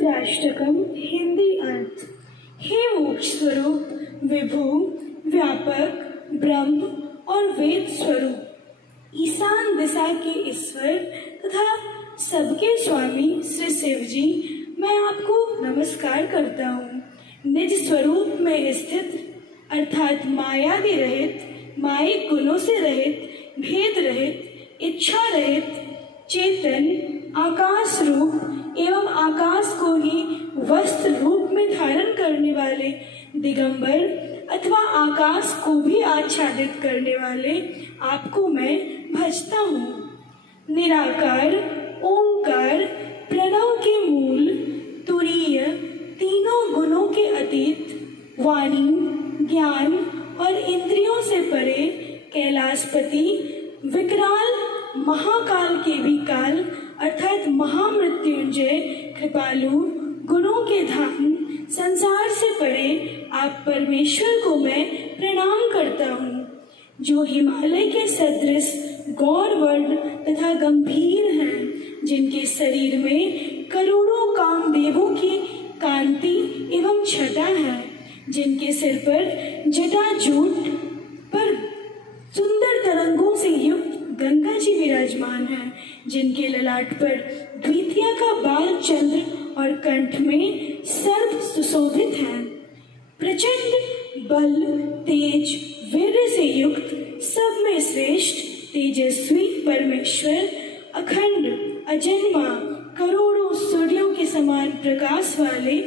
रुद्राष्टकम हिंदी अर्थ। हे मोक्ष स्वरूप, विभु, व्यापक, ब्रह्म और वेद स्वरूप, ईशान दिशा के ईश्वर तथा सबके स्वामी श्री शिव जी, मैं आपको नमस्कार करता हूँ। निज स्वरूप में स्थित अर्थात मायादि रहित, मायिक गुणों से रहित, भेद रहित, इच्छा रहित, चेतन, आकाश रूप एवं आकाश को ही वस्त्र रूप में धारण करने वाले दिगंबर अथवा आकाश को भी आच्छादित करने वाले आपको मैं भजता हूँ। निराकार, ओंकार, प्रणव के मूल, तुरीय, तीनों गुणों के अतीत, वाणी, ज्ञान और इंद्रियों से परे, कैलाशपति, विकराल, महाकाल के भी काल अर्थात महामृत्युंजय, कृपालु, गुणों के धाम, संसार से परे आप परमेश्वर को मैं प्रणाम करता हूँ, जो हिमालय के सदृश गौर वर्ण तथा गंभीर हैं, जिनके शरीर में करोड़ों कामदेवों की कांति एवं छटा है, जिनके सिर पर जटाजूट पर सुंदर तरंगों से युक्त गंगा जी विराजमान हैं, जिनके ललाट पर द्वितीया का बाल चंद्र और कंठ में सर्प सुशोभित हैं। प्रचंड बल, तेज, वीर्य से युक्त, सब में श्रेष्ठ, तेजस्वी परमेश्वर, अखंड, अजन्मा, करोड़ों सूर्यों के समान प्रकाश वाले,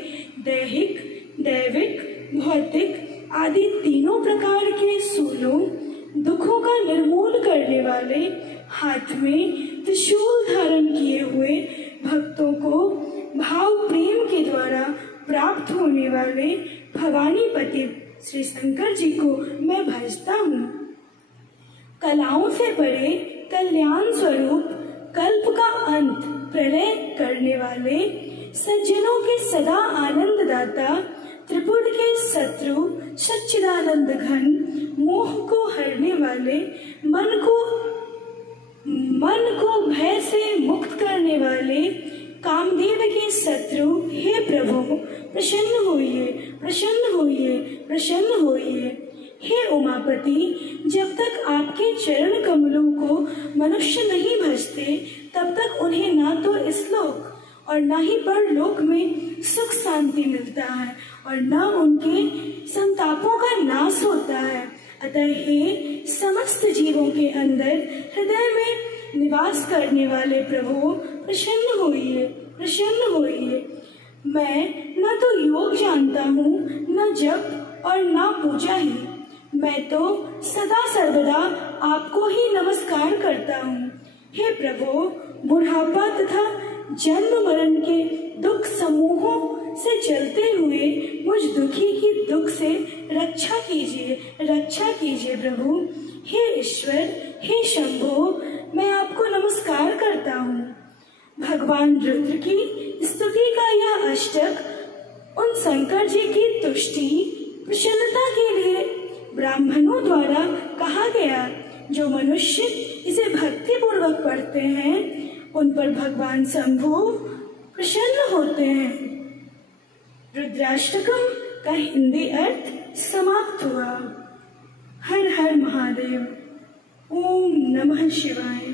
दैहिक, दैविक, भौतिक आदि तीनों प्रकार के सूलों, दुखों का निर्मूल करने वाले, हाथ में त्रिशूल धारण किए हुए, भक्तों को भाव प्रेम के द्वारा प्राप्त होने वाले भवानीपति श्री शंकर जी को मैं भजता हूँ। कलाओं से परे कल्याण स्वरूप, कल्प का अंत प्रलय करने वाले, सज्जनों के सदा आनंद दाता, त्रिपुर के शत्रु, सच्चिदानंद घन, मोह को हरने वाले, मन को भय से मुक्त करने वाले, कामदेव के शत्रु, हे प्रभु प्रसन्न होइए, प्रसन्न होइए, प्रसन्न होइए। हे उमापति, जब तक आपके चरण कमलों को मनुष्य नहीं भजते, तब तक उन्हें ना तो इस लोक और ना ही परलोक में सुख शांति मिलता है और न उनके संतापों का नाश होता है। अतः हे समस्त जीवों के अंदर हृदय में निवास करने वाले प्रभु, प्रसन्न होइए, प्रसन्न होइए। मैं न तो योग जानता हूँ, न जप और न पूजा ही, मैं तो सदा सर्वदा आपको ही नमस्कार करता हूँ। हे प्रभु, बुढ़ापा तथा जन्म मरण के दुख समूहों से चलते हुए मुझ दुखी की दुख से रक्षा कीजिए, रक्षा कीजिए प्रभु। हे ईश्वर, हे शंभो, मैं आपको नमस्कार करता हूँ। भगवान रुद्र की स्तुति का यह अष्टक उन शंकर जी की तुष्टि, प्रसन्नता के लिए ब्राह्मणों द्वारा कहा गया। जो मनुष्य इसे भक्ति पूर्वक पढ़ते हैं, उन पर भगवान शंभु प्रसन्न होते हैं। रुद्राष्टकम का हिंदी अर्थ समाप्त हुआ। हर हर महादेव। ओम नमः शिवाय।